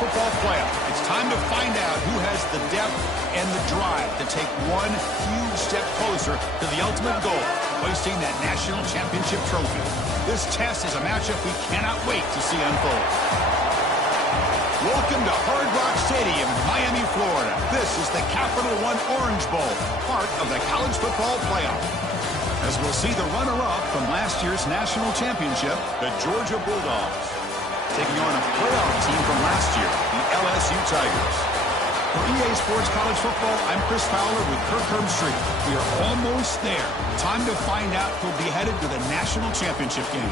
Football Playoff. It's time to find out who has the depth and the drive to take one huge step closer to the ultimate goal, hoisting that national championship trophy. This test is a matchup we cannot wait to see unfold. Welcome to Hard Rock Stadium in Miami, Florida. This is the Capital One Orange Bowl, part of the College Football Playoff. As we'll see the runner-up from last year's national championship, the Georgia Bulldogs, taking on a playoff team from last year, the LSU Tigers. For EA Sports College Football, I'm Chris Fowler with Kirk Herbstreit. We are almost there. Time to find out who'll be headed to the national championship game.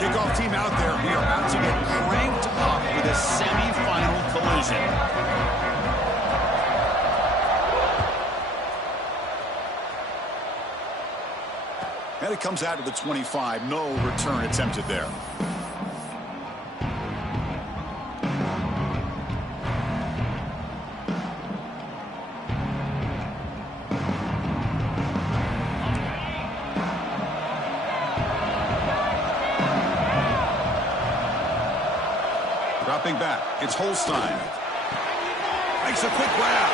Kickoff team out there. We are about to get cranked up with a semifinal collision. And it comes out to the 25. No return attempted there. Dropping back, it's Holstein. Makes a quick grab.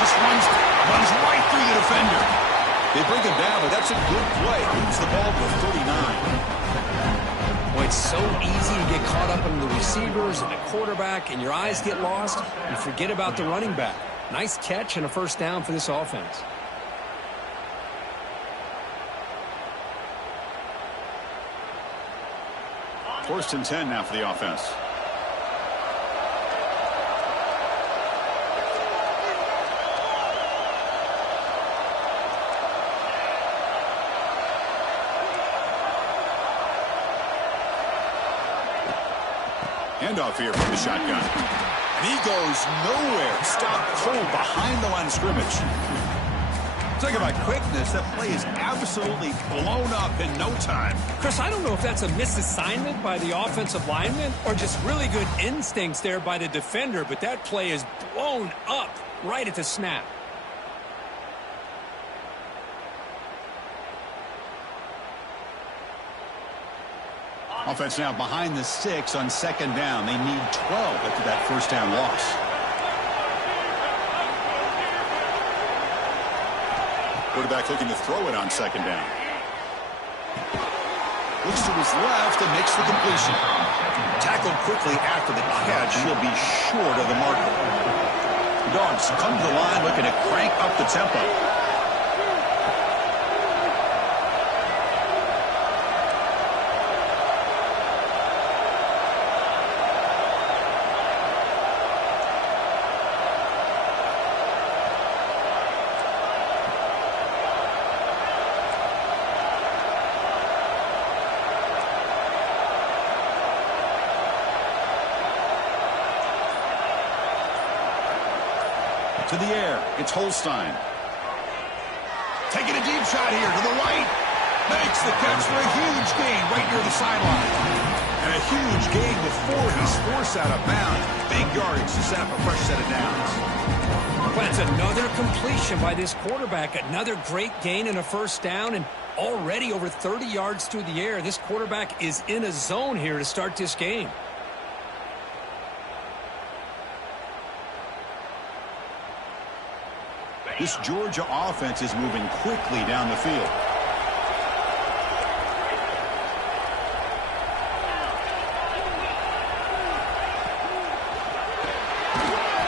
Just runs right through the defender. They bring him down, but that's a good play. Moves the ball to 39. Boy, it's so easy to get caught up in the receivers and the quarterback, and your eyes get lost. You forget about the running back. Nice catch and a first down for this offense. First and 10 now for the offense. Handoff here from the shotgun. And he goes nowhere. Stopped cold behind the line of scrimmage. Talk about quickness. That play is absolutely blown up in no time. Chris, I don't know if that's a misassignment by the offensive lineman or just really good instincts there by the defender, but that play is blown up right at the snap. Offense now behind the 6 on second down. They need 12 after that first down loss. Quarterback looking to throw it on second down. Looks to his left and makes the completion. Tackled quickly after the catch. He'll be short of the marker. Dogs come to the line looking to crank up the tempo. To the air, it's Holstein. Taking a deep shot here to the right. Makes the catch for a huge gain right near the sideline. And a huge gain before he's forced out of bounds. Big yardage to set up a fresh set of downs. Well, that's another completion by this quarterback. Another great gain and a first down, and already over 30 yards through the air. This quarterback is in a zone here to start this game. This Georgia offense is moving quickly down the field.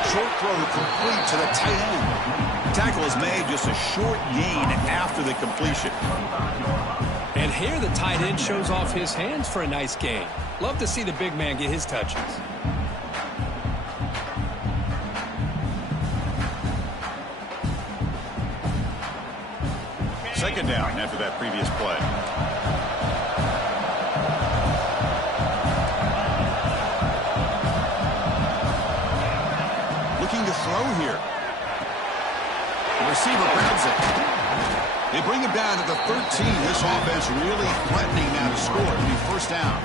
Short throw complete to the tight end. Tackle is made, just a short gain after the completion. And here the tight end shows off his hands for a nice gain. Love to see the big man get his touches. Second down after that previous play. Looking to throw here. The receiver grabs it. They bring him down to the 13. This offense really threatening now to score. It'll be first down.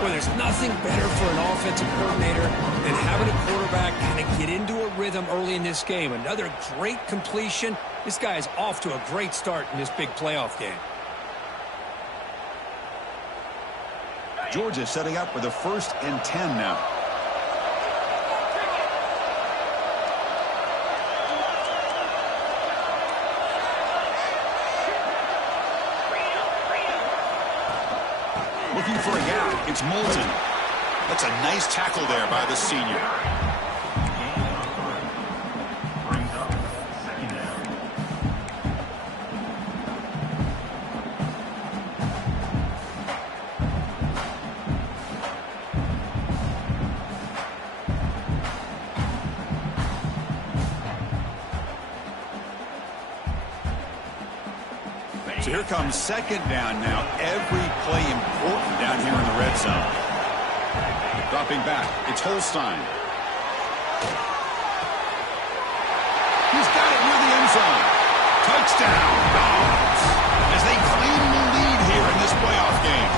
Well, there's nothing better for an offensive coordinator than having a quarterback kind of get into a rhythm early in this game. Another great completion. This guy is off to a great start in this big playoff game. Georgia setting up for the 1st and 10 now. Looking for a gap. It's Moulton. That's a nice tackle there by the senior. So here comes second down now. Every play important down here in the red zone. Dropping back. It's Holstein. He's got it near the end zone. Touchdown, Dogs. As they claim the lead here in this playoff game.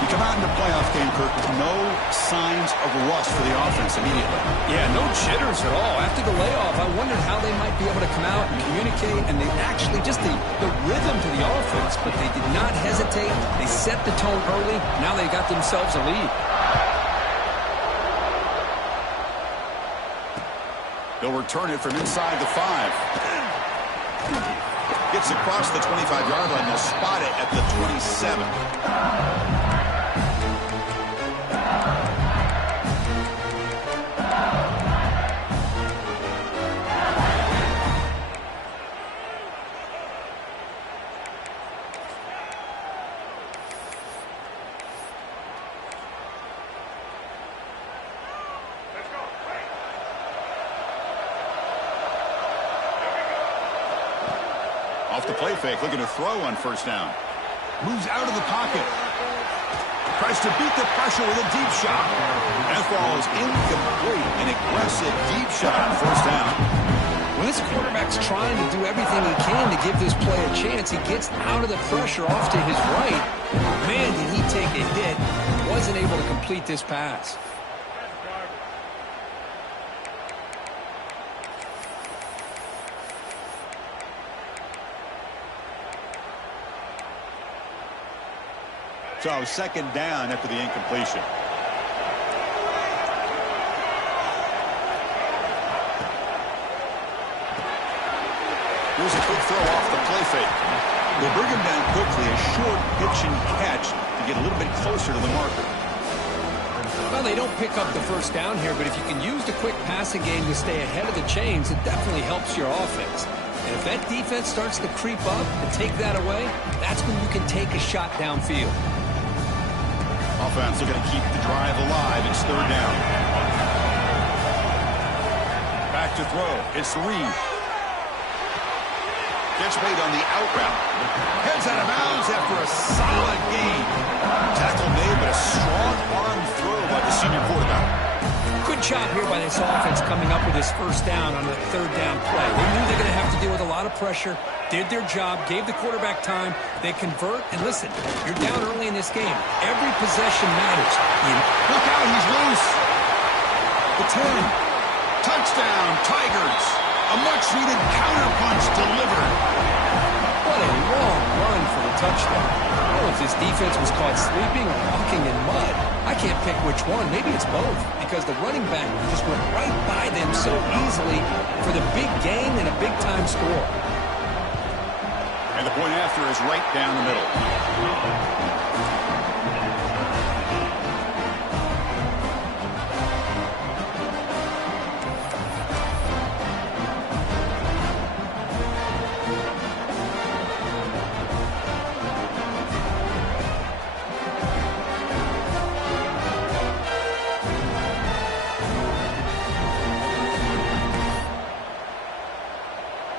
You come out in the playoff game, Kirk, with no signs of rust for the offense immediately. Yeah, no jitters at all. After the layoff, I wondered how they might be able to come out and communicate, and they actually just the rhythm to the offense, but they did not hesitate. They set the tone early. Now they got themselves a lead. They'll return it from inside the 5. Gets across the 25-yard line. They'll spot it at the 27. Off the play fake, looking to throw on first down. Moves out of the pocket. Tries to beat the pressure with a deep shot. That ball is incomplete. An aggressive deep shot on first down. When this quarterback's trying to do everything he can to give this play a chance, he gets out of the pressure off to his right. Man, did he take a hit. Wasn't able to complete this pass. So second down after the incompletion. Here's a quick throw off the play fake. They'll bring him down quickly. A short pitch and catch to get a little bit closer to the marker. Well, they don't pick up the first down here, but if you can use the quick passing game to stay ahead of the chains, it definitely helps your offense. And if that defense starts to creep up and take that away, that's when you can take a shot downfield. Offense looking to keep the drive alive. It's third down. Back to throw. It's Reed. Catch made on the out route. Heads out of bounds after a solid gain. Tackle made, but a strong arm throw by the senior quarterback. Good job here by this offense coming up with this first down on the third down play. They knew they're going to have to deal with a lot of pressure, did their job, gave the quarterback time. They convert, and listen, you're down early in this game. Every possession matters. Look out, he's loose. The 10. Touchdown, Tigers. A much-needed counterpunch delivered. What a long run for the touchdown. I don't know if this defense was caught sleeping or walking in mud. I can't pick which one. Maybe it's both, because the running back just went right by them so easily for the big gain and a big-time score. And the point after is right down the middle.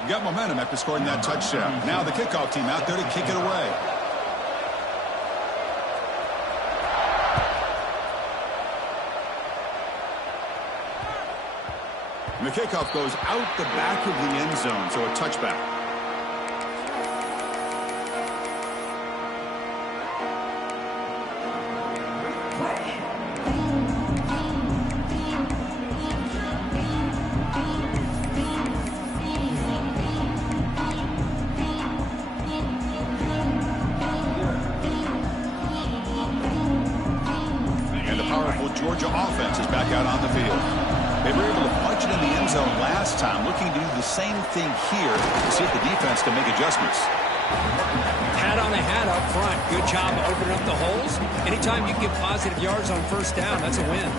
Got momentum after scoring that touchdown. Now the kickoff team out there to kick it away. And the kickoff goes out the back of the end zone, so a touchback. back out on the field. They were able to punch it in the end zone last time, looking to do the same thing here to see if the defense can make adjustments. Hat on a hat up front. Good job of opening up the holes. Anytime you can get positive yards on first down, that's a win.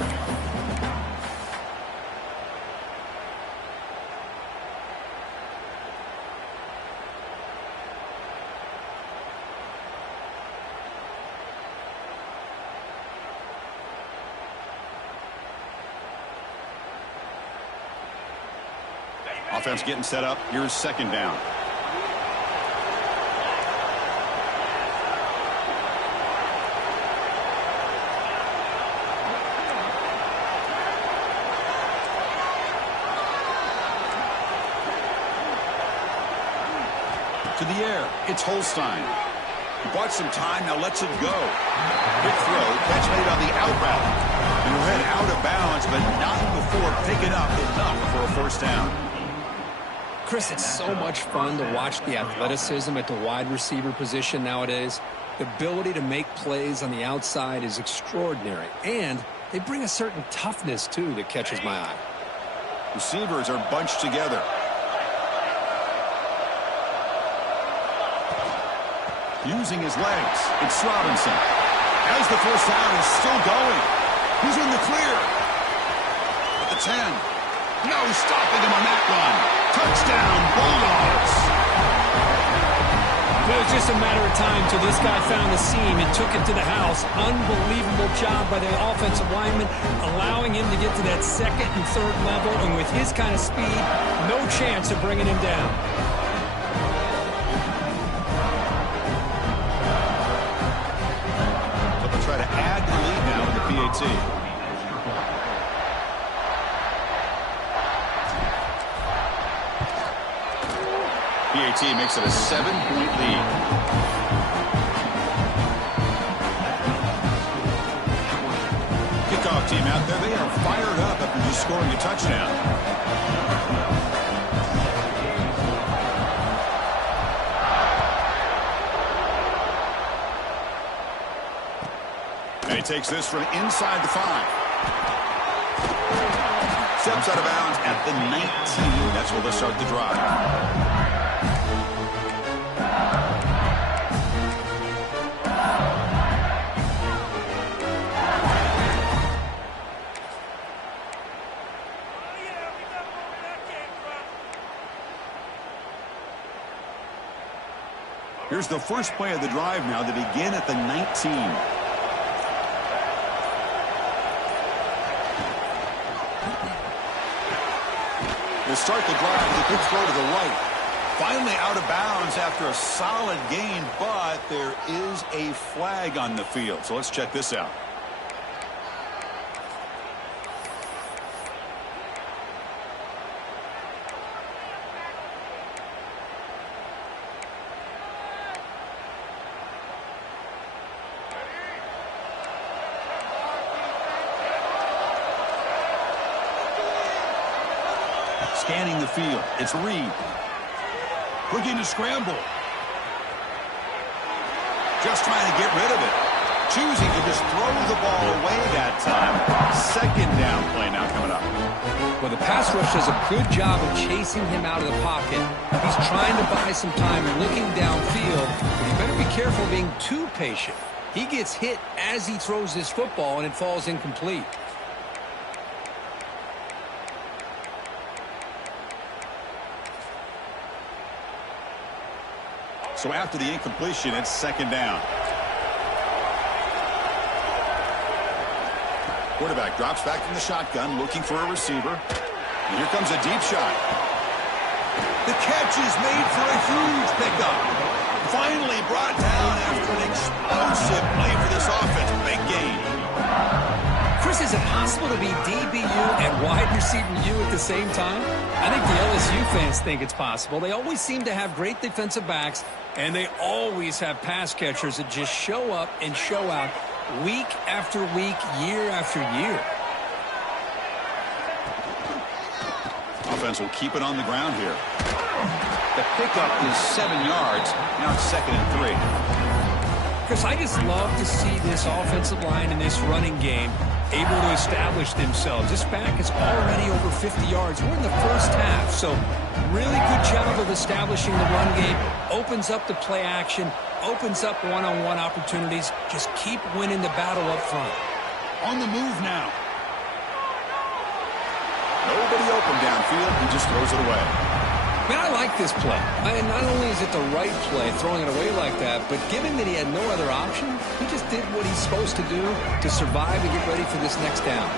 Offense getting set up. Here's second down. To the air. It's Holstein. He bought some time. Now lets it go. Big throw. Catch made on the out route. And we're head out of bounds, but not before picking up enough for a first down. Chris, it's so much fun to watch the athleticism at the wide receiver position nowadays. The ability to make plays on the outside is extraordinary, and they bring a certain toughness, too, that catches my eye. Receivers are bunched together. Using his legs, it's Robinson. As the first down is still going. He's in the clear. At the 10. No stopping him on that run. Touchdown, Bulldogs. It was just a matter of time till this guy found the seam and took it to the house. Unbelievable job by the offensive lineman, allowing him to get to that second and third level. And with his kind of speed, no chance of bringing him down. So they'll try to add the lead now with the PAT. PAT makes it a 7-point lead. Kickoff team out there. They are fired up after just scoring a touchdown. And he takes this from inside the 5. Steps out of bounds at the 19. That's where they'll start the drive. Here's the first play of the drive now. They begin at the 19. They start the drive with a quick throw to the right. Finally out of bounds after a solid gain, but there is a flag on the field. So let's check this out. Scanning the field. It's Reed. Looking to scramble. Just trying to get rid of it. Choosing to just throw the ball away that time. Second down play now coming up. Well, the pass rush does a good job of chasing him out of the pocket. He's trying to buy some time looking downfield, but you better be careful being too patient. He gets hit as he throws this football, and it falls incomplete. So after the incompletion, it's second down. Quarterback drops back from the shotgun, looking for a receiver. And here comes a deep shot. The catch is made for a huge pickup. Finally brought down after an explosive play for this offense. Big gain. Chris, is it possible to be DBU and wide receiver U at the same time? I think the LSU fans think it's possible. They always seem to have great defensive backs, and they always have pass catchers that just show up and show out week after week, year after year. Offense will keep it on the ground here. The pickup is 7 yards. Now it's 2nd and 3. Marcus, I just love to see this offensive line and this running game able to establish themselves. This back is already over 50 yards. We're in the first half, so really good job of establishing the run game. Opens up the play action, opens up one-on-one opportunities. Just keep winning the battle up front. On the move now. Nobody open downfield. He just throws it away. Man, I like this play. And not only is it the right play, throwing it away like that, but given that he had no other option, he just did what he's supposed to do to survive and get ready for this next down.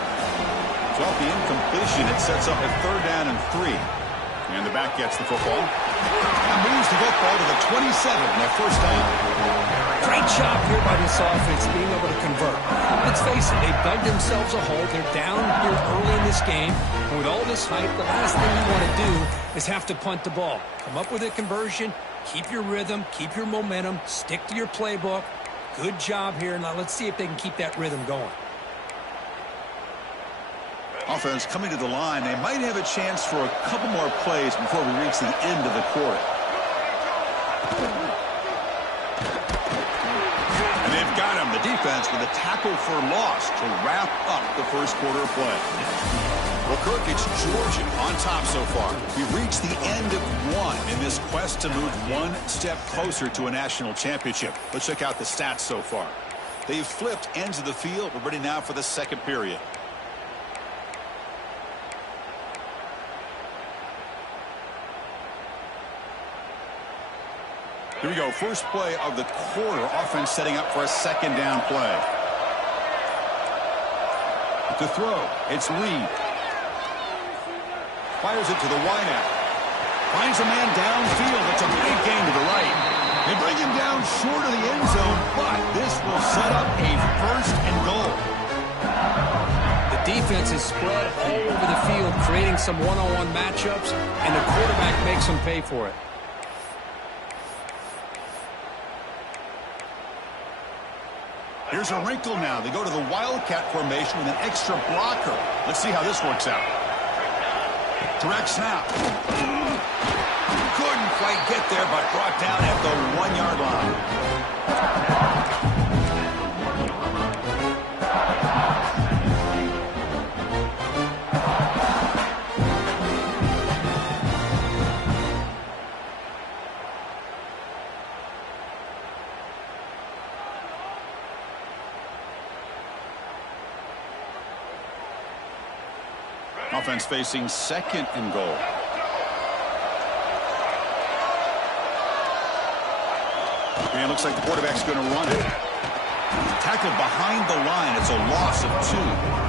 So off the incompletion, it sets up a 3rd down and 3. And the back gets the football. And moves the football to the 27 and a 1st down. Great job here by this offense being able to convert. Let's face it, they've dug themselves a hole. They're down here early in this game. And with all this hype, the last thing you want to do is have to punt the ball. Come up with a conversion, keep your rhythm, keep your momentum, stick to your playbook. Good job here. Now let's see if they can keep that rhythm going. Offense coming to the line. They might have a chance for a couple more plays before we reach the end of the quarter. And they've got him, the defense, with a tackle for loss to wrap up the first quarter of play. Well, Kirk, it's Georgia on top so far. We've reached the end of one in this quest to move one step closer to a national championship. Let's check out the stats so far. They've flipped ends of the field. We're ready now for the second period. Here we go. First play of the quarter. Offense setting up for a 2nd down play. To throw, it's Reed. Fires it to the wideout. Finds a man downfield. It's a big gain to the right. They bring him down short of the end zone, but this will set up a 1st and goal. The defense is spread all over the field, creating some one-on-one matchups, and the quarterback makes them pay for it. Here's a wrinkle now. They go to the Wildcat formation with an extra blocker. Let's see how this works out. Direct snap. Couldn't quite get there, but brought down at the 1-yard line. Offense facing 2nd and goal. And it looks like the quarterback's going to run it. Tackled behind the line. It's a loss of 2.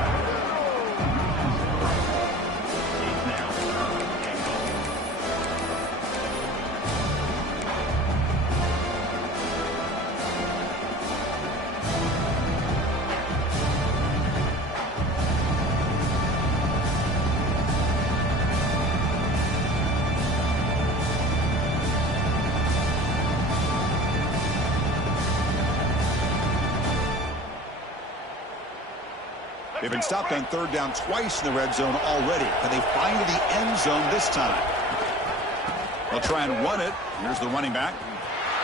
They've been stopped on 3rd down twice in the red zone already. Can they find the end zone this time? They'll try and run it. Here's the running back.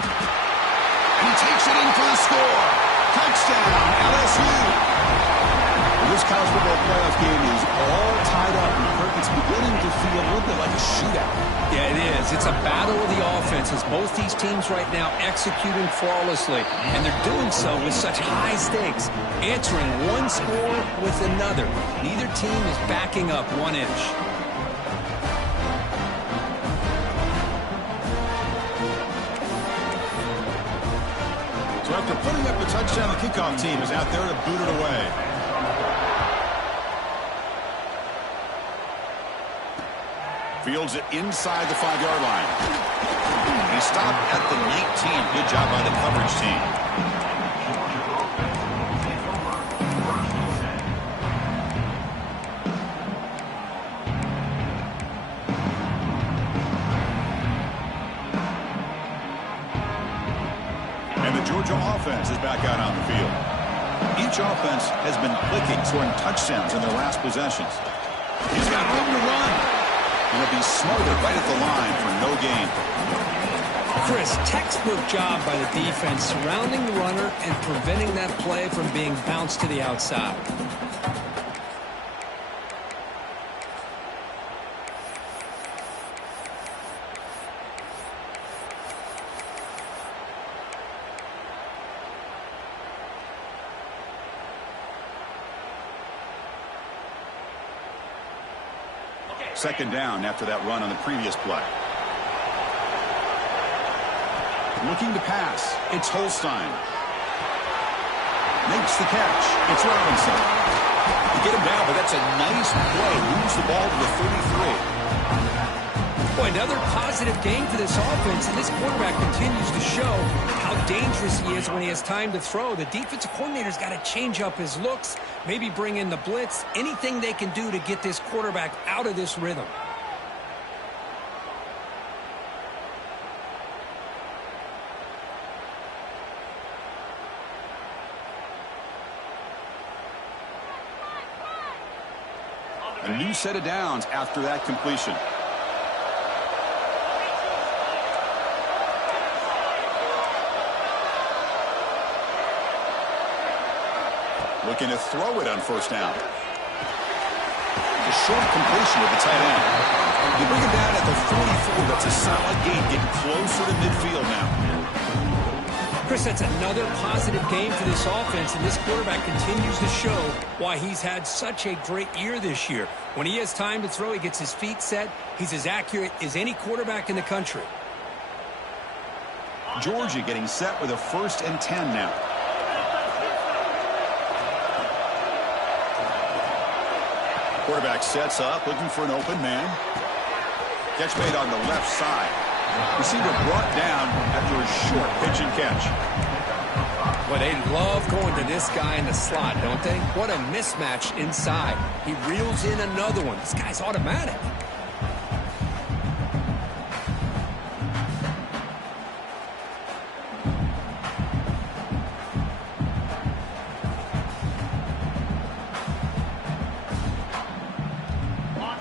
And he takes it in for the score. Touchdown, LSU. This college football playoff game is all tied up, and Kirk, it's beginning to feel a little bit like a shootout. Yeah, it is. It's a battle of the offenses. Both these teams right now executing flawlessly, and they're doing so with such high stakes, answering one score with another. Neither team is backing up 1 inch. So after putting up the touchdown, the kickoff team is out there to boot it away. Fields it inside the 5-yard line. He stopped at the 19. Good job by the coverage team. And the Georgia offense is back out on the field. Each offense has been clicking, scoring touchdowns in their last possessions. He's got room to run. He'll be smothered right at the line for no gain. Chris, textbook job by the defense surrounding the runner and preventing that play from being bounced to the outside. Second down after that run on the previous play. Looking to pass. It's Holstein. Makes the catch. It's Robinson. You get him down, but that's a nice play. Moves the ball to the 33. Boy, another positive game for this offense, and this quarterback continues to show how dangerous he is when he has time to throw. The defensive coordinator's got to change up his looks, maybe bring in the blitz, anything they can do to get this quarterback out of this rhythm. A new set of downs after that completion. Looking to throw it on first down. A short completion with the tight end. You bring him down at the 44. That's a solid gain, getting closer to midfield now. Chris, that's another positive game for this offense, and this quarterback continues to show why he's had such a great year this year. When he has time to throw, he gets his feet set. He's as accurate as any quarterback in the country. Georgia getting set with a 1st and 10 now. Quarterback sets up, looking for an open man. Catch made on the left side. Receiver brought down after a short pitch and catch. Well, they love going to this guy in the slot, don't they? What a mismatch inside. He reels in another one. This guy's automatic.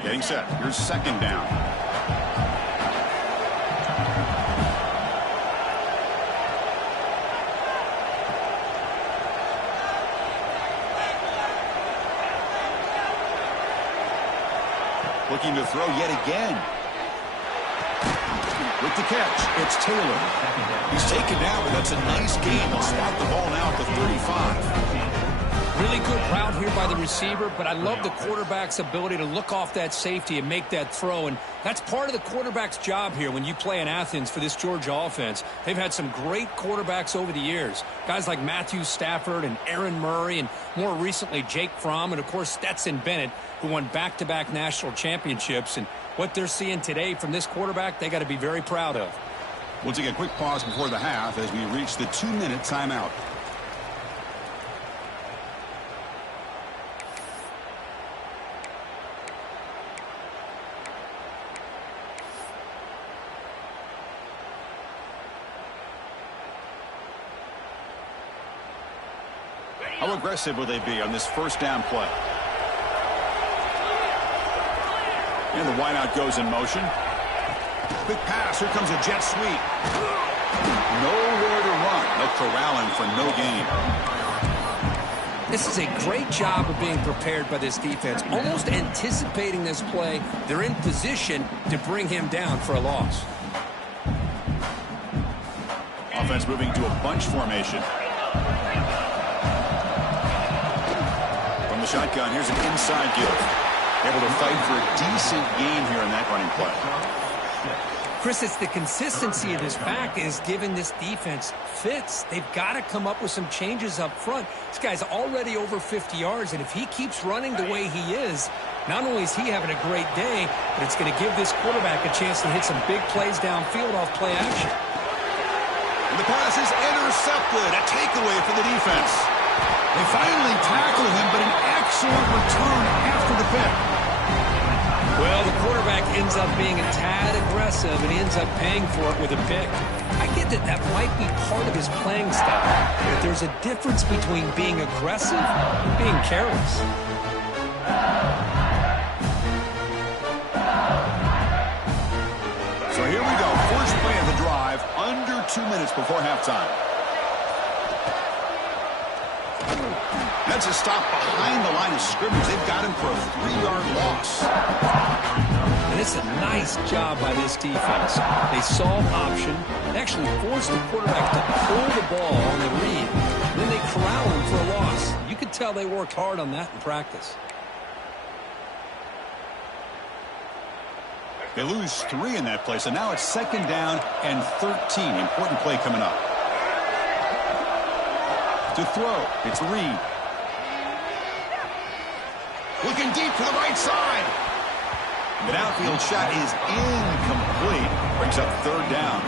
Getting set. Here's second down. Looking to throw yet again. With the catch, it's Taylor. He's taken down, but that's a nice gain. He'll spot the ball now at the 35. Really good route here by the receiver, but I love the quarterback's ability to look off that safety and make that throw, and that's part of the quarterback's job here when you play in Athens for this Georgia offense. They've had some great quarterbacks over the years, guys like Matthew Stafford and Aaron Murray, and more recently Jake Fromm, and of course Stetson Bennett, who won back-to-back national championships. And what they're seeing today from this quarterback, they got to be very proud of. We'll take a quick pause before the half as we reach the 2-minute timeout. How aggressive will they be on this first down play? And the wideout goes in motion. Quick pass. Here comes a jet sweep. Nowhere to run. They'll corral him for no gain. This is a great job of being prepared by this defense. Almost anticipating this play, they're in position to bring him down for a loss. Offense moving to a bunch formation. From the shotgun, here's an inside give. Able to fight for a decent gain here in that running play. Chris, it's the consistency of this back is giving this defense fits. They've got to come up with some changes up front. This guy's already over 50 yards, and if he keeps running the way he is, not only is he having a great day, but it's going to give this quarterback a chance to hit some big plays downfield off play action. And the pass is intercepted. A takeaway for the defense. They finally tackle him, but an excellent return after the pick. Well, the quarterback ends up being a tad aggressive, and he ends up paying for it with a pick. I get that that might be part of his playing style, but there's a difference between being aggressive and being careless. So here we go. First play of the drive, 2 minutes before halftime. That's a stop behind the line of scrimmage. They've got him for a 3-yard loss. And it's a nice job by this defense. They saw option, they actually forced the quarterback to pull the ball on the read. Then they corral him for a loss. You could tell they worked hard on that in practice. They lose 3 in that play, so now it's 2nd down and 13. Important play coming up. To throw, it's Reed. Looking deep to the right side. The downfield shot is incomplete. Brings up 3rd down.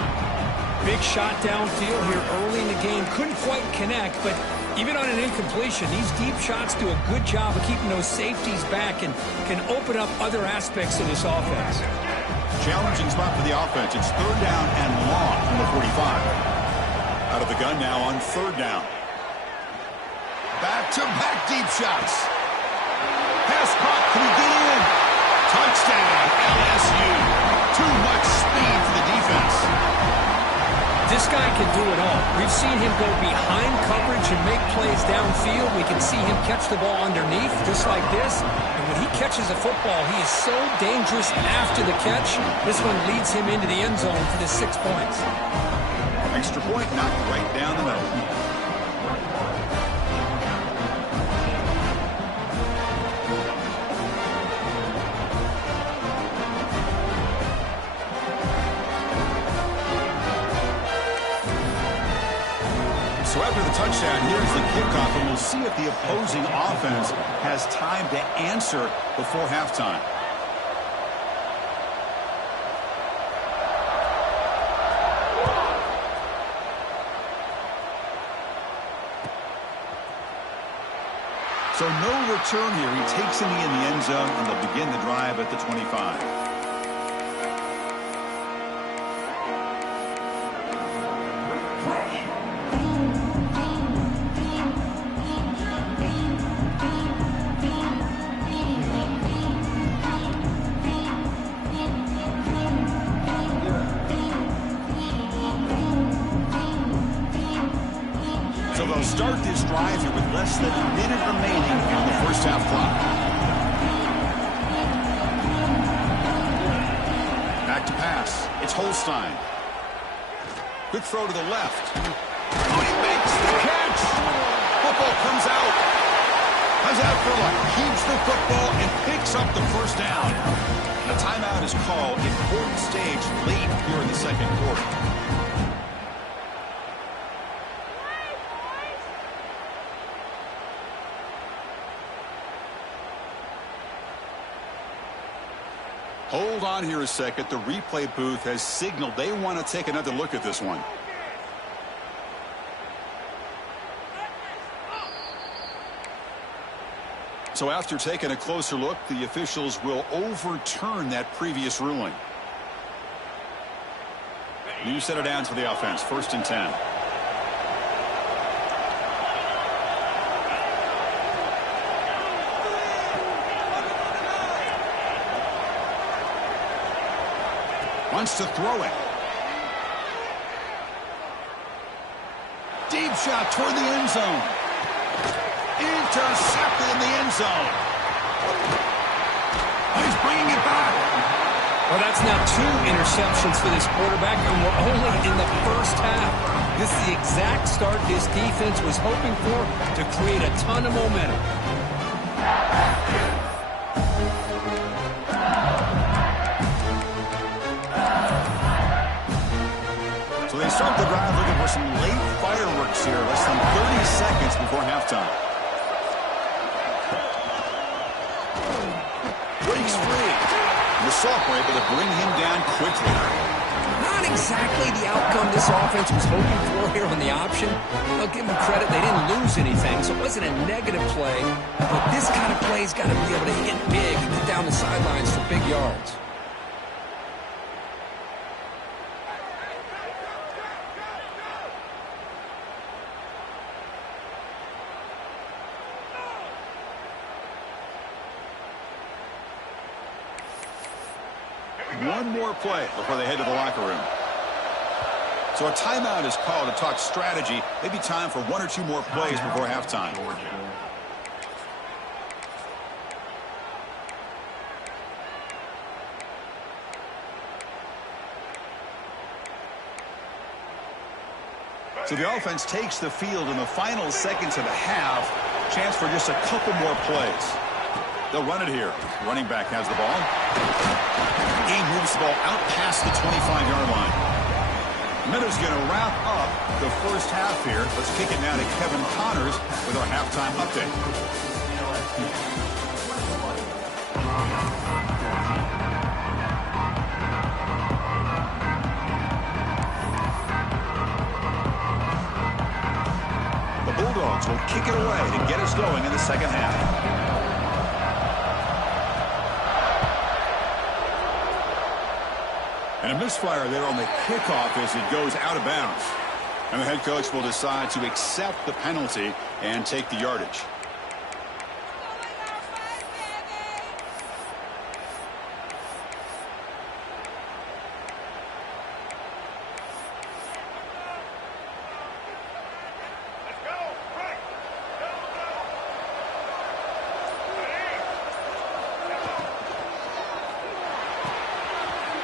Big shot downfield here early in the game. Couldn't quite connect, but even on an incompletion, these deep shots do a good job of keeping those safeties back and can open up other aspects of this offense. Challenging spot for the offense. It's 3rd down and long from the 45. Out of the gun now on 3rd down. Back-to-back deep shots. Pass caught. Can he get in? Touchdown, LSU. Too much speed for the defense. This guy can do it all. We've seen him go behind coverage and make plays downfield. We can see him catch the ball underneath, just like this. And when he catches a football, he is so dangerous after the catch. This one leads him into the end zone for the 6 points. Extra point knocked right down the middle. So after the touchdown, here's the kickoff, and we'll see if the opposing offense has time to answer before halftime. So no return here. He takes him in the end zone, and they'll begin the drive at the 25. Start this drive here with less than a minute remaining on the first half clock. Back to pass. It's Holstein. Quick throw to the left. Oh, he makes the catch. Football comes out. Comes out for luck. Keeps the football and picks up the first down. The timeout is called. Important stage late here in the 2nd quarter. Hold on here a second. The replay booth has signaled they want to take another look at this one. So after taking a closer look, the officials will overturn that previous ruling. New set of downs for the offense. 1st and 10. Wants to throw it. Deep shot toward the end zone. Intercepted in the end zone. He's bringing it back. Well, that's now 2 interceptions for this quarterback, and we're only in the first half. This is the exact start this defense was hoping for to create a ton of momentum. So they start the drive looking for some late fireworks here. Less than 30 seconds before halftime. Breaks free. And the sophomore able to bring him down quickly. Not exactly the outcome this offense was hoping for here on the option. I'll give them credit. They didn't lose anything, so it wasn't a negative play. But this kind of play's got to be able to hit big and get down the sidelines for big yards. One more play before they head to the locker room. So a timeout is called to talk strategy. Maybe time for 1 or 2 more plays before halftime. So the offense takes the field in the final seconds of the half. Chance for just a couple more plays. They'll run it here. Running back has the ball. He moves the ball out past the 25-yard line. Minnows going to wrap up the first half here. Let's kick it now to Kevin Connors with our halftime update. The Bulldogs will kick it away to get us going in the second half. And a misfire there on the kickoff as it goes out of bounds. And the head coach will decide to accept the penalty and take the yardage.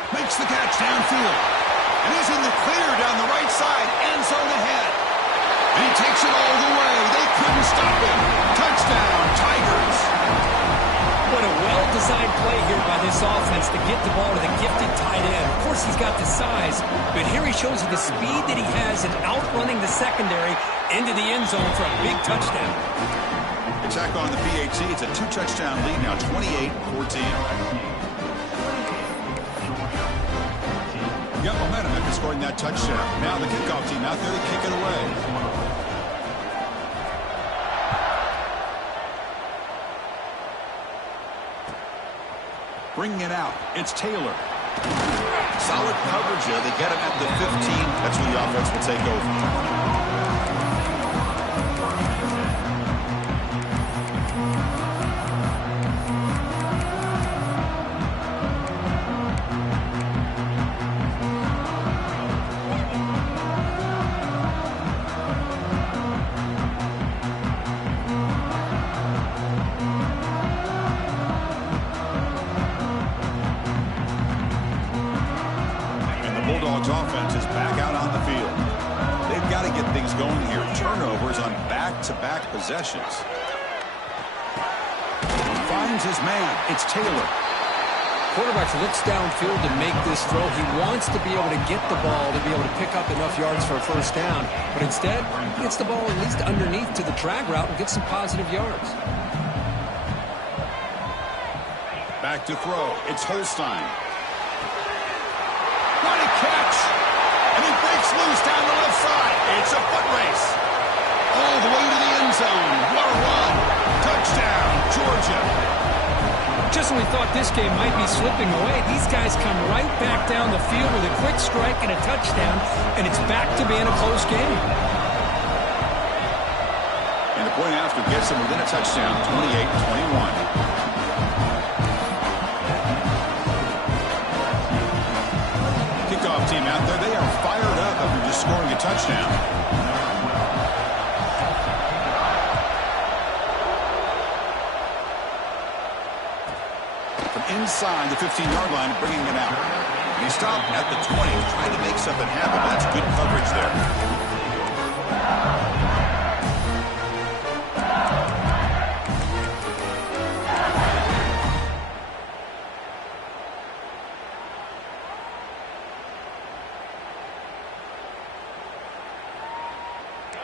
Makes the catch downfield. And he's in the clear down the right side. End zone ahead. And he takes it all the way. They couldn't stop him. Touchdown, Tigers. What a well-designed play here by this offense to get the ball to the gifted tight end. Of course, he's got the size, but here he shows you the speed that he has in outrunning the secondary into the end zone for a big touchdown. Attack on the PAT. It's a 2-touchdown lead now, 28-14. Got momentum after scoring that touchdown. Now the kickoff team out there to kick it away. Bringing it out, it's Taylor. Solid coverage there. They get him at the 15. That's where the offense will take over. Bulldogs offense is back out on the field. They've got to get things going here. Turnovers on back-to-back possessions. Finds his man. It's Taylor. Quarterback looks downfield to make this throw. He wants to be able to get the ball to be able to pick up enough yards for a first down. But instead, he gets the ball at least underneath to the drag route and gets some positive yards. Back to throw. It's Holstein. What a catch! And he breaks loose down the left side. It's a foot race. All the way to the end zone. What a run. Touchdown, Georgia. Just when we thought this game might be slipping away, these guys come right back down the field with a quick strike and a touchdown, and it's back to being a close game. And the point after gets them within a touchdown, 28-21. Kickoff team out there, they are fired up after just scoring a touchdown. From inside the 15-yard line, bringing it out. And he stopped at the 20, trying to make something happen. That's good coverage there.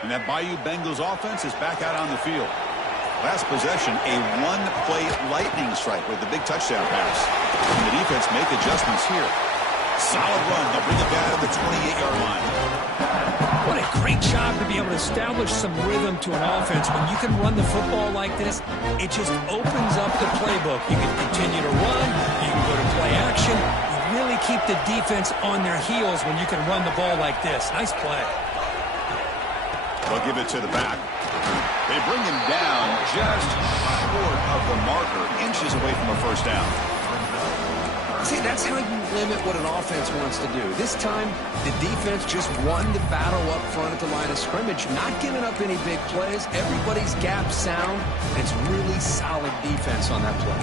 And that Bayou Bengals offense is back out on the field. Last possession, a one-play lightning strike with the big touchdown pass. And the defense make adjustments here. Solid run. They'll bring it back to the 28-yard line. What a great job to be able to establish some rhythm to an offense. When you can run the football like this, it just opens up the playbook. You can continue to run. You can go to play action. You really keep the defense on their heels when you can run the ball like this. Nice play. They'll give it to the back. They bring him down just short of the marker, inches away from a first down. See, that's how you limit what an offense wants to do. This time, the defense just won the battle up front at the line of scrimmage, not giving up any big plays. Everybody's gap sound. It's really solid defense on that play.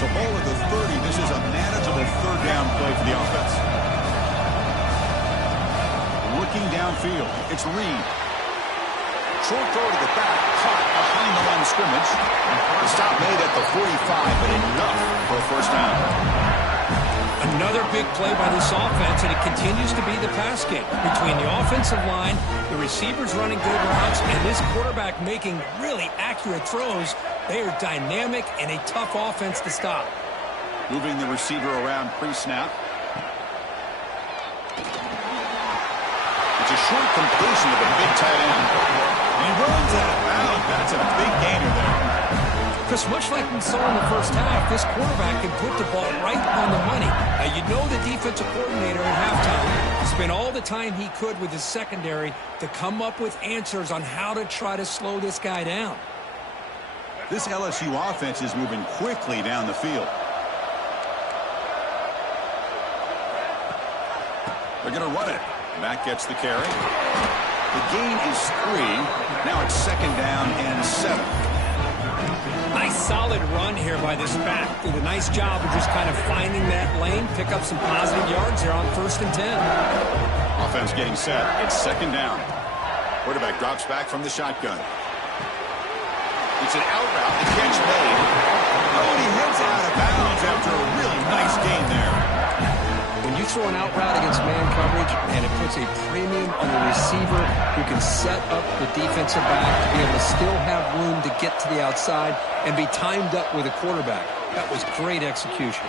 So ball at the 30. This is a manageable third down play for the offense. Looking downfield, it's Reed. Short throw to the back, caught behind the line of scrimmage. The stop made at the 45, but enough for a first down. Another big play by this offense, and it continues to be the pass game. Between the offensive line, the receivers running good routes, and this quarterback making really accurate throws, they are dynamic and a tough offense to stop. Moving the receiver around pre-snap. It's a short completion to the big tight end. He runs out of bounds. That's a big gainer there. Because much like we saw in the first half, this quarterback can put the ball right on the money. Now, you know the defensive coordinator at halftime spent all the time he could with his secondary to come up with answers on how to try to slow this guy down. This LSU offense is moving quickly down the field. They're going to run it. Mack gets the carry. The gain is 3. Now it's second down and 7. Nice solid run here by this back. Did a nice job of just kind of finding that lane, pick up some positive yards there on 1st and 10. Offense getting set. It's second down. Quarterback drops back from the shotgun. It's an out route. The catch made. Oh, and he heads out of bounds after a really nice gain there. When you throw an out route against man coverage, and it puts a premium on the receiver who can set up the defensive back to be able to still have room to get to the outside and be timed up with a quarterback. That was great execution.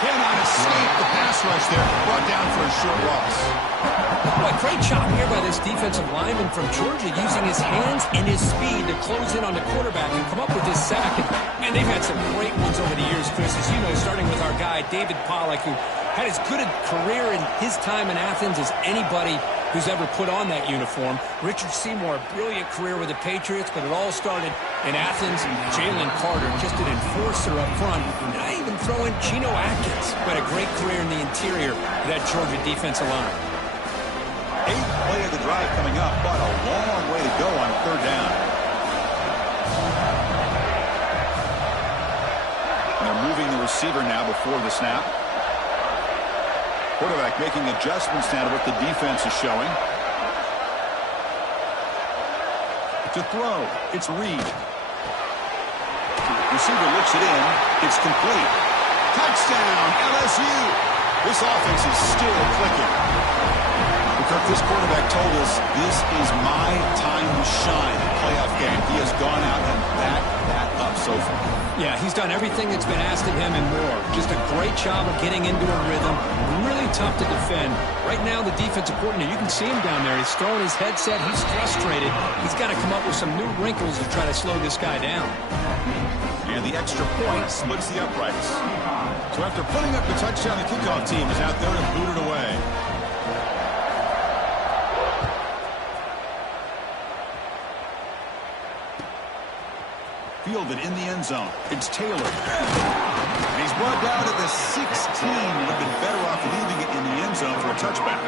Cannot escape the pass rush there. Brought down for a short loss. Boy, great job here by this defensive lineman from Georgia using his hands and his speed to close in on the quarterback and come up with this sack. And they've had some great ones over the years, Chris, as you know, starting with our guy, David Pollack, who had as good a career in his time in Athens as anybody who's ever put on that uniform. Richard Seymour, a brilliant career with the Patriots, but it all started in Athens. Jalen Carter, just an enforcer up front. And I even throw in Geno Atkins, who had a great career in the interior of that Georgia defensive line. 8th play of the drive coming up, but a long way to go on third down. And they're moving the receiver now before the snap. Quarterback making adjustments now to what the defense is showing. To throw, it's Reed. Receiver looks it in. It's complete. Touchdown, LSU. This offense is still clicking. Kirk, this quarterback told us this is my time to shine in playoff game. He has gone out and backed that up so far. Yeah, he's done everything that's been asked of him and more. Just a great job of getting into a rhythm. Really tough to defend. Right now, the defensive coordinator, you can see him down there. He's throwing his headset. He's frustrated. He's got to come up with some new wrinkles to try to slow this guy down. And the extra point splits the uprights. So after putting up the touchdown, the kickoff team is out there and booted away. Fielded in the end zone. It's Taylor. And he's brought down to the 16. Would have been better off leaving it in the end zone for a touchback.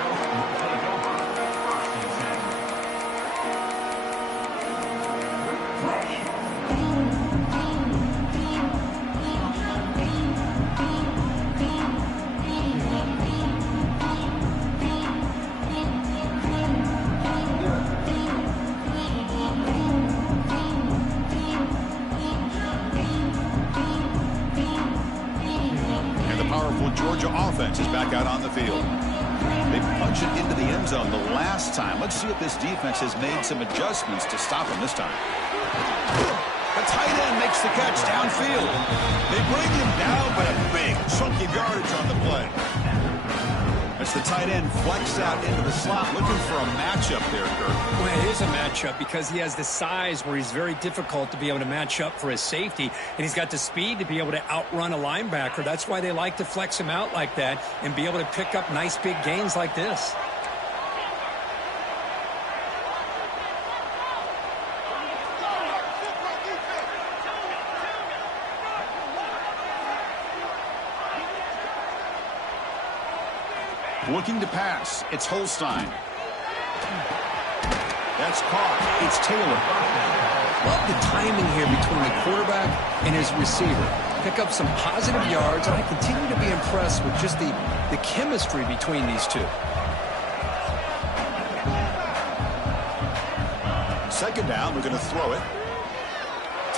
Georgia offense is back out on the field. They punch it into the end zone the last time. Let's see if this defense has made some adjustments to stop him this time. The tight end makes the catch downfield. They bring him down, but a big chunk of yardage on the play. As the tight end flexed out into the slot, looking for a matchup there, Kirk. Well, it is a matchup because he has the size where he's very difficult to be able to match up for his safety, and he's got the speed to be able to outrun a linebacker. That's why they like to flex him out like that and be able to pick up nice big gains like this. Looking to pass. It's Holstein. That's caught. It's Taylor. Love the timing here between the quarterback and his receiver. Pick up some positive yards, and I continue to be impressed with just the chemistry between these two. Second down, we're going to throw it.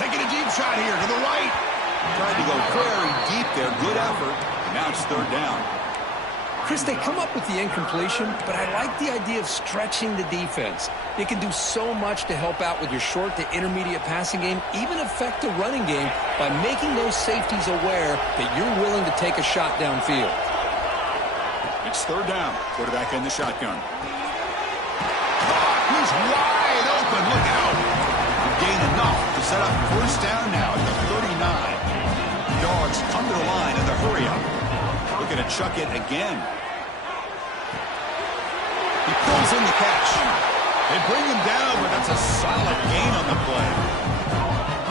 Taking a deep shot here to the right. Trying to go very deep there. Good effort. Now it's third down. Chris, they come up with the incompletion, but I like the idea of stretching the defense. It can do so much to help out with your short to intermediate passing game, even affect the running game by making those safeties aware that you're willing to take a shot downfield. It's third down. Quarterback in the shotgun. He's wide open. Look out. Gain enough to set up first down now at the 39. Dogs come to the line in the hurry up. Looking to chuck it again. He pulls in the catch. They bring him down, but that's a solid gain on the play.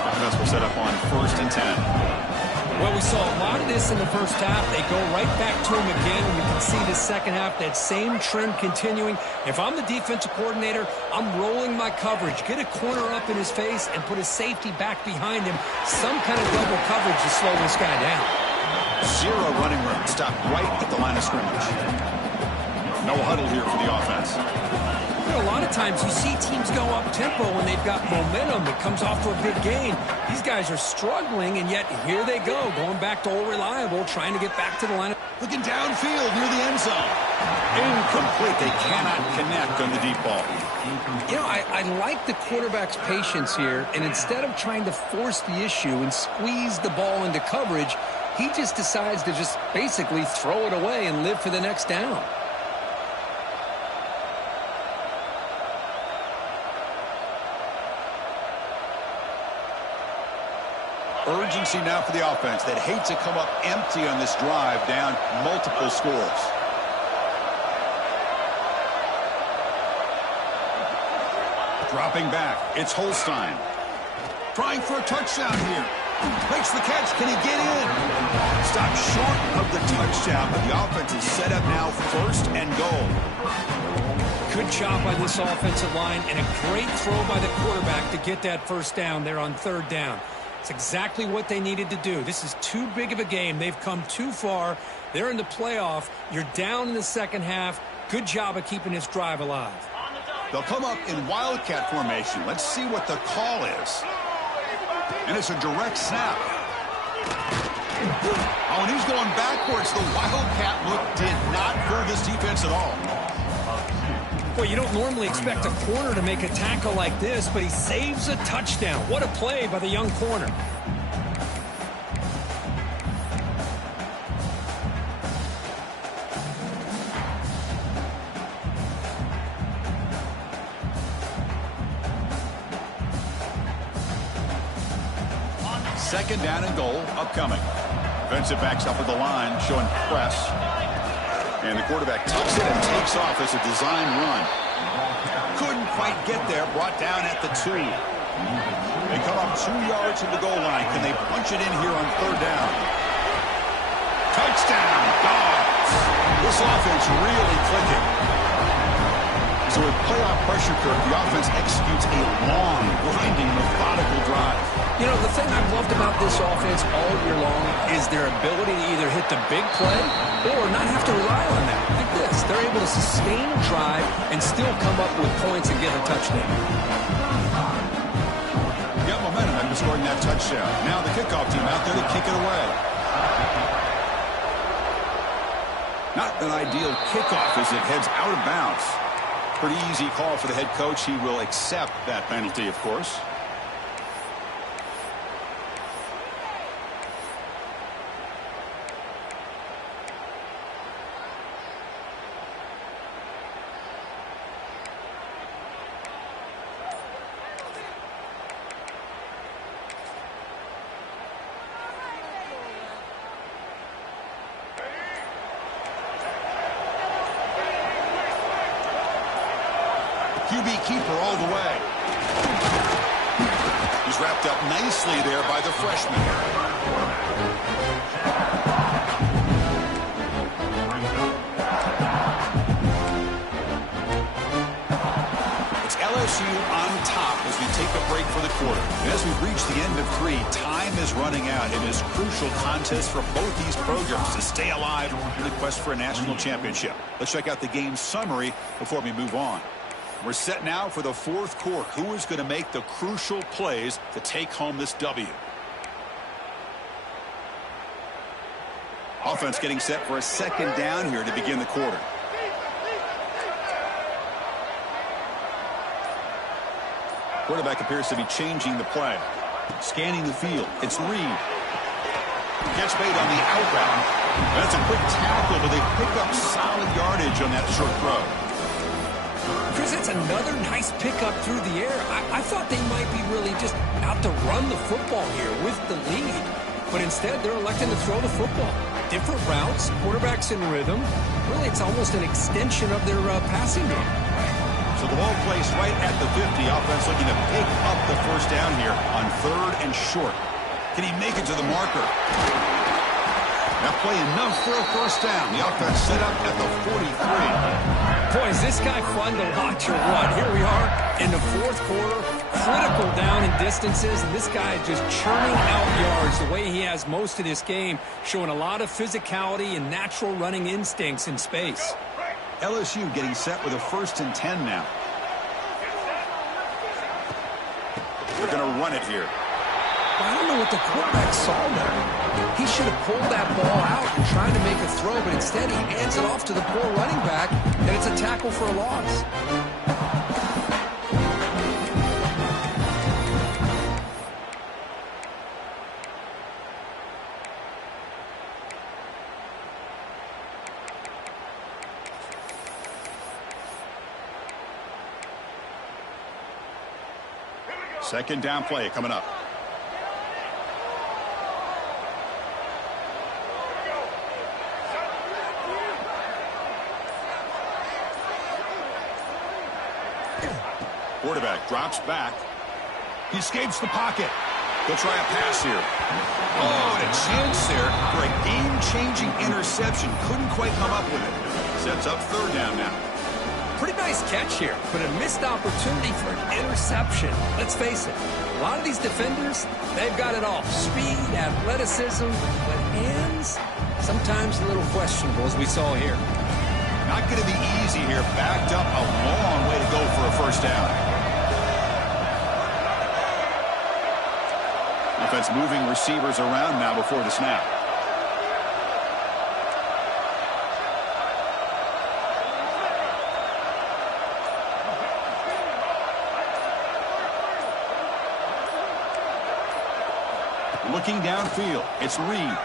Offense will set up on 1st and 10. Well, we saw a lot of this in the first half. They go right back to him again, and we can see the second half, that same trend continuing. If I'm the defensive coordinator, I'm rolling my coverage. Get a corner up in his face and put a safety back behind him. Some kind of double coverage to slow this guy down. Zero running room. Stopped right at the line of scrimmage. No huddle here for the offense. You know, a lot of times you see teams go up-tempo when they've got momentum that comes off to a big gain. These guys are struggling, and yet here they go, going back to old reliable, trying to get back to the line. Looking downfield near the end zone. Incomplete. They cannot connect on the deep ball. You know, I like the quarterback's patience here, and instead of trying to force the issue and squeeze the ball into coverage, he just decides to just basically throw it away and live for the next down. Urgency now for the offense that hate to come up empty on this drive, down multiple scores. Dropping back, it's Holstein. Trying for a touchdown here. Makes the catch. Can he get in? Stop short of the touchdown, but the offense is set up now 1st and goal. Good job by this offensive line, and a great throw by the quarterback to get that first down there on 3rd down. It's exactly what they needed to do. This is too big of a game. They've come too far. They're in the playoff. You're down in the second half. Good job of keeping this drive alive. They'll come up in wildcat formation. Let's see what the call is. And it's a direct snap. Oh, and he's going backwards. The wildcat look did not hurt this defense at all. Well, you don't normally expect a corner to make a tackle like this, but he saves a touchdown. What a play by the young corner. Second down and goal upcoming. Defensive backs up at the line, showing press. And the quarterback tucks it and takes off as a design run. Couldn't quite get there, brought down at the 2. They come up 2 yards from the goal line. Can they punch it in here on 3rd down? Touchdown, Dogs. This offense really clicking. So with playoff pressure curve, the offense executes a long, grinding, methodical drive. You know, the thing I've loved about this offense all year long is their ability to either hit the big play or not have to rely on that. Like this, they're able to sustain a drive and still come up with points and get a touchdown. Got momentum after scoring that touchdown. Now the kickoff team out there to kick it away. Not an ideal kickoff as it heads out of bounds. Pretty easy call for the head coach. He will accept that penalty, of course. QB keeper all the way. He's wrapped up nicely there by the freshman. break for the quarter. And as we've reached the end of 3, time is running out in this crucial contest for both these programs to stay alive in the quest for a national championship. Let's check out the game summary before we move on. We're set now for the 4th quarter. Who is going to make the crucial plays to take home this W? Offense getting set for a 2nd down here to begin the quarter. Quarterback appears to be changing the play. Scanning the field. It's Reed. Catch made on the outbound. That's a quick tackle, but they pick up solid yardage on that short throw. Chris, it's another nice pickup through the air. I thought they might be really just out to run the football here with the lead. But instead, they're electing to throw the football. Different routes, quarterbacks in rhythm. Really, it's almost an extension of their passing game. So the ball placed right at the 50. Offense looking to pick up the 1st down here on 3rd and short. Can he make it to the marker? That play enough for a 1st down. The offense set up at the 43. Boy, is this guy fun to watch or what? Here we are in the 4th quarter. Critical down in distances, and this guy just churning out yards the way he has most of this game, showing a lot of physicality and natural running instincts in space. LSU getting set with a 1st and 10 now. They're going to run it here. I don't know what the quarterback saw there. He should have pulled that ball out and tried to make a throw, but instead he hands it off to the poor running back, and it's a tackle for a loss. Second down play coming up. Quarterback drops back. He escapes the pocket. He'll try a pass here. Oh, and a chance there for a game-changing interception. Couldn't quite come up with it. Sets up 3rd down now. Pretty nice catch here, but a missed opportunity for an interception. Let's face it, a lot of these defenders, they've got it all. Speed, athleticism, but hands, sometimes a little questionable, as we saw here. Not going to be easy here. Backed up a long way to go for a 1st down. Offense moving receivers around now before the snap. Looking downfield, it's Reed.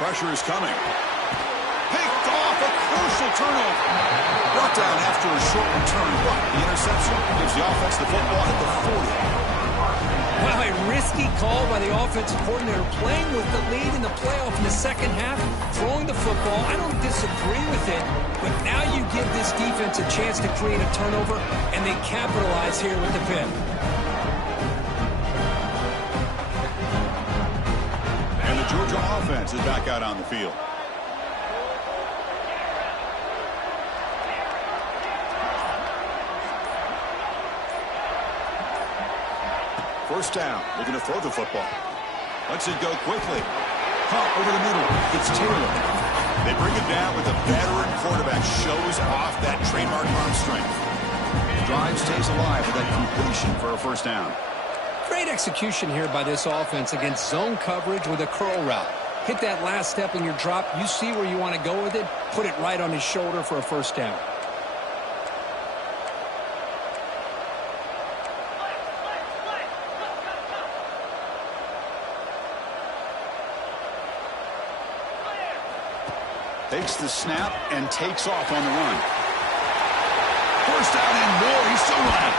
Pressure is coming. Picked off, a crucial turnover. Brought down after a short return, but the interception gives the offense the football at the 40. Well, a risky call by the offensive coordinator, playing with the lead in the playoff in the 2nd half, throwing the football. I don't disagree with it, but now you give this defense a chance to create a turnover, and they capitalize here with the pick. And the Georgia offense is back out on the field. First down, looking to throw the football. Lets it go quickly. Pump over the middle. It's Taylor. They bring it down with a veteran quarterback. Shows off that trademark arm strength. The drive stays alive with that completion for a 1st down. Great execution here by this offense against zone coverage with a curl route. Hit that last step in your drop. You see where you want to go with it. Put it right on his shoulder for a 1st down. Takes the snap and takes off on the run. 1st down and more. He's still running.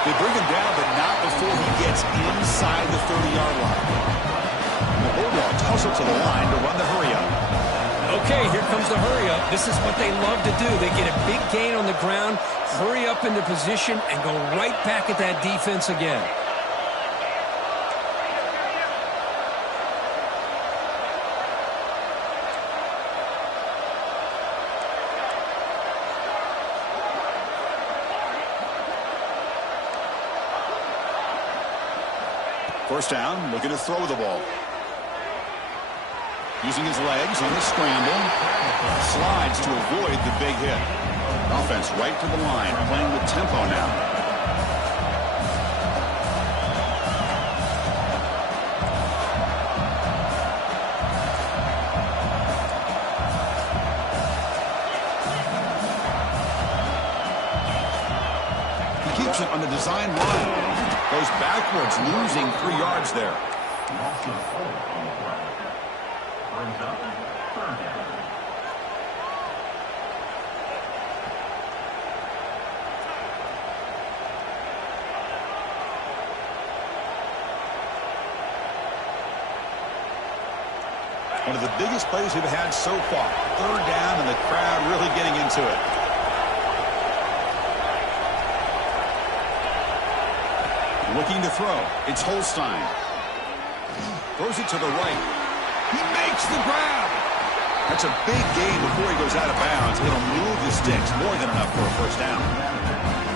They bring him down, but not before he gets inside the 30-yard line. The Bulldogs hustle to the line to run the hurry-up. Okay, here comes the hurry-up. This is what they love to do. They get a big gain on the ground, hurry up into position, and go right back at that defense again. first down, looking to throw the ball. Using his legs on the scramble. Slides to avoid the big hit. Offense right to the line, playing with tempo now. Keeps it on the design run. Goes backwards, losing 3 yards there. One of the biggest plays we've had so far. Third down and the crowd really getting into it. Looking to throw. It's Holstein. Throws it to the right. He makes the grab. That's a big gain before he goes out of bounds. It'll move the sticks more than enough for a first down.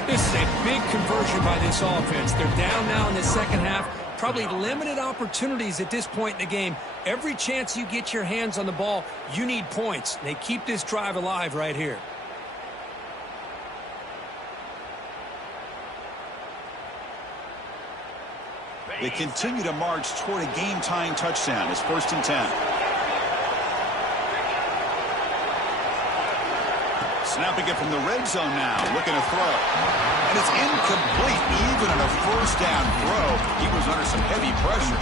This is a big conversion by this offense. They're down now in the second half. Probably limited opportunities at this point in the game. Every chance you get your hands on the ball, you need points. They keep this drive alive right here. They continue to march toward a game-tying touchdown. It's 1st and 10. Snapping it from the red zone now, looking to throw. And it's incomplete. Even on a first down throw, he was under some heavy pressure.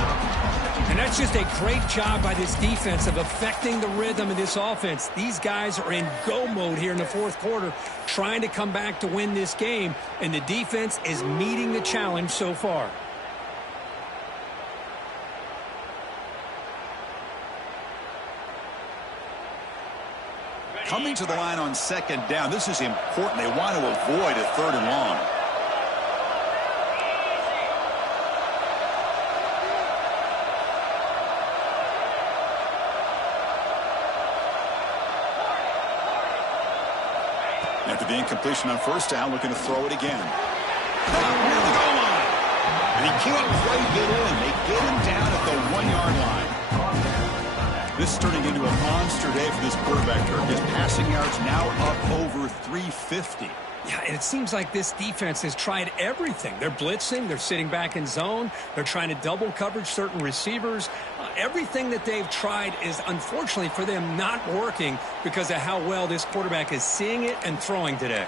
And that's just a great job by this defense of affecting the rhythm of this offense. These guys are in go mode here in the fourth quarter, trying to come back to win this game, and the defense is meeting the challenge so far. Coming to the line on 2nd down. This is important. They want to avoid a 3rd and long. After the incompletion on 1st down, looking to throw it again. Not really go on. And he can't quite get in. They get him down at the 1-yard line. This is turning into a monster day for this quarterback, Kirk. His passing yards now up over 350. Yeah, and it seems like this defense has tried everything. They're blitzing. They're sitting back in zone. They're trying to double coverage certain receivers. Everything that they've tried is, unfortunately for them, not working because of how well this quarterback is seeing it and throwing today.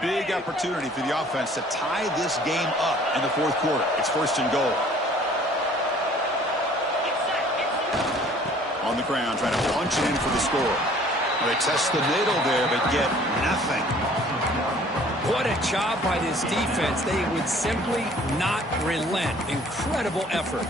Big opportunity for the offense to tie this game up in the fourth quarter. It's 1st and goal. On the ground, trying to punch it in for the score. Well, they test the middle there, but get nothing. What a job by this defense. They would simply not relent. Incredible effort.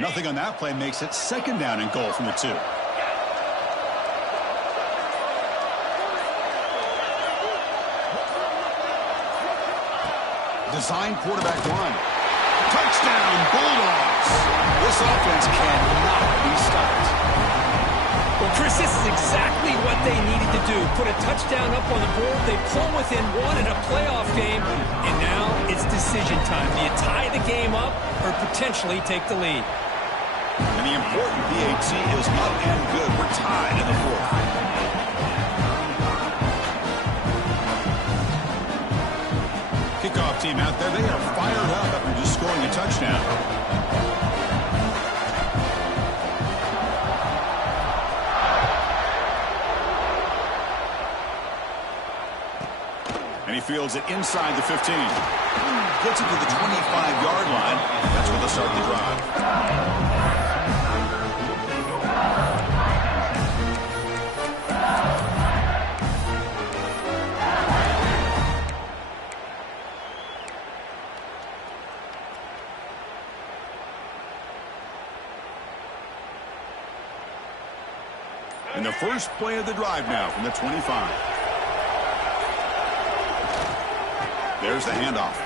Nothing on that play makes it 2nd down and goal from the 2. Design quarterback run. Touchdown, Bulldogs. This offense cannot be stopped. Well, Chris, this is exactly what they needed to do. Put a touchdown up on the board. They pull within 1 in a playoff game, and now it's decision time. Do you tie the game up or potentially take the lead? And the important PAT is up and good. We're tied in the 4th. Kickoff team out there. They are fired up after just scoring a touchdown. fields it inside the 15. Gets it to the 25-yard line. That's where they'll start the drive. And the first play of the drive now from the 25. There's the handoff.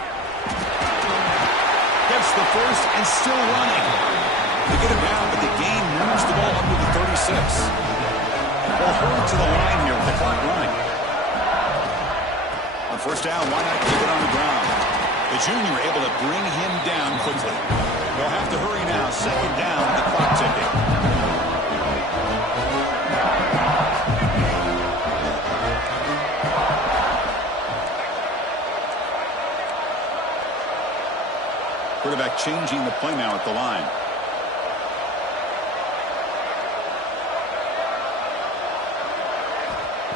Gets the first and still running. They get him down, but the gain moves the ball up to the 36. They'll hold to the line here with the clock running. On first down, why not keep it on the ground? The junior able to bring him down quickly. They'll have to hurry now. Second down, the clock ticking. Quarterback changing the play now at the line.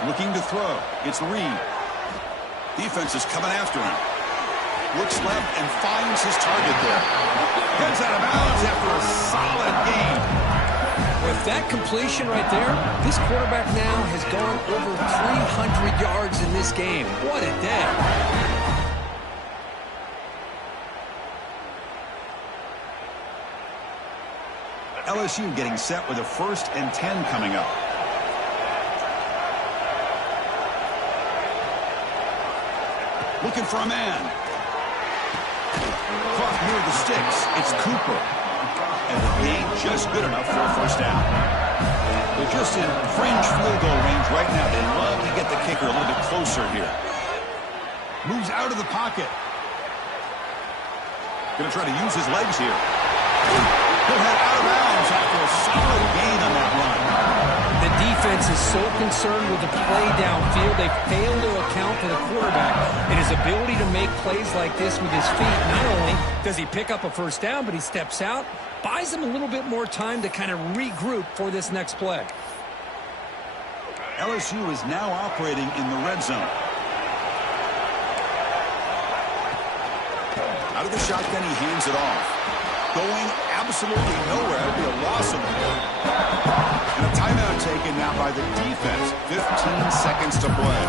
Looking to throw. It's Reed. Defense is coming after him. Looks left and finds his target there. Heads out of bounds after a solid gain. With that completion right there, this quarterback now has gone over 300 yards in this game. What a day. LSU getting set with a 1st and 10 coming up. Looking for a man. Caught near the sticks. It's Cooper. And the gain just good enough for a first down. They're just in fringe field goal range right now. They love to get the kicker a little bit closer here. Moves out of the pocket. Going to try to use his legs here. He'll head out of bounds after a solid gain on that run. The defense is so concerned with the play downfield, they fail to account for the quarterback and his ability to make plays like this with his feet. Not only does he pick up a first down, but he steps out, buys him a little bit more time to kind of regroup for this next play. LSU is now operating in the red zone. Out of the shotgun, he hands it off. Going absolutely nowhere. That would be a loss of the ball. And a timeout taken now by the defense. 15 seconds to play.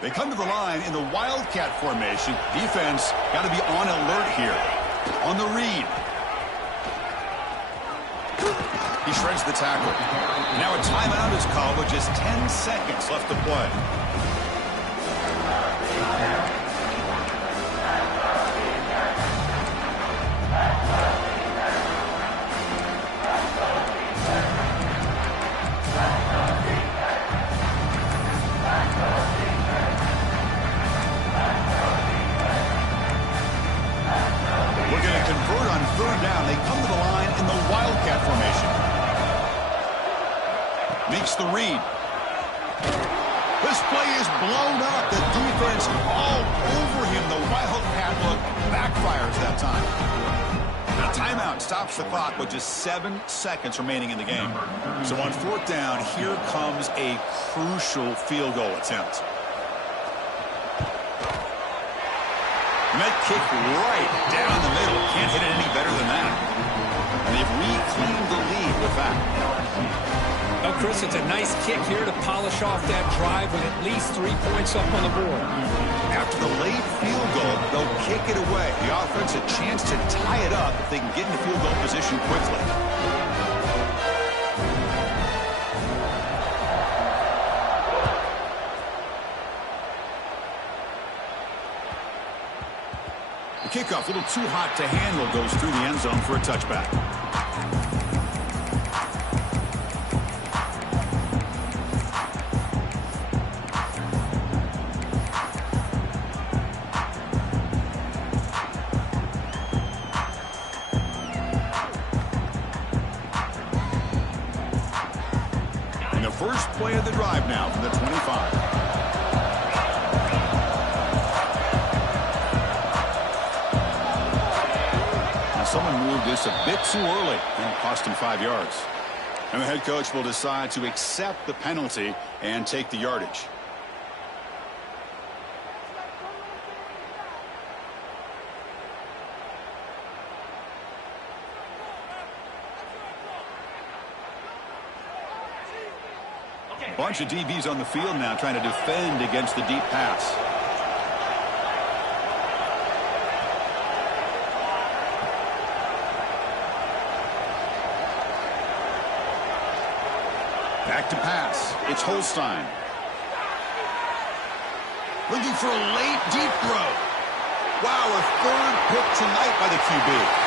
They come to the line in the Wildcat formation. Defense got to be on alert here. On the read. He shreds the tackle. Now a timeout is called with just 10 seconds left to play. Convert on third down. They come to the line in the Wildcat formation. Makes the read. This play is blown up. The defense all over him. The Wildcat look backfires that time. A timeout stops the clock with just 7 seconds remaining in the game. So on fourth down, here comes a crucial field goal attempt. And that kick right down the middle. Can't hit it any better than that. And they've reclaimed the lead with that. Well, Chris, it's a nice kick here to polish off that drive with at least 3 points up on the board. After the late field goal, they'll kick it away. The offense a chance to tie it up if they can get into field goal position quickly. Kickoff, a little too hot to handle, goes through the end zone for a touchback. play of the drive now from the 25. Now someone moved this a bit too early, and it cost him 5 yards. And the head coach will decide to accept the penalty and take the yardage. Bunch of DBs on the field now trying to defend against the deep pass. Back to pass. It's Holstein. Looking for a late deep throw. Wow, a third pick tonight by the QB.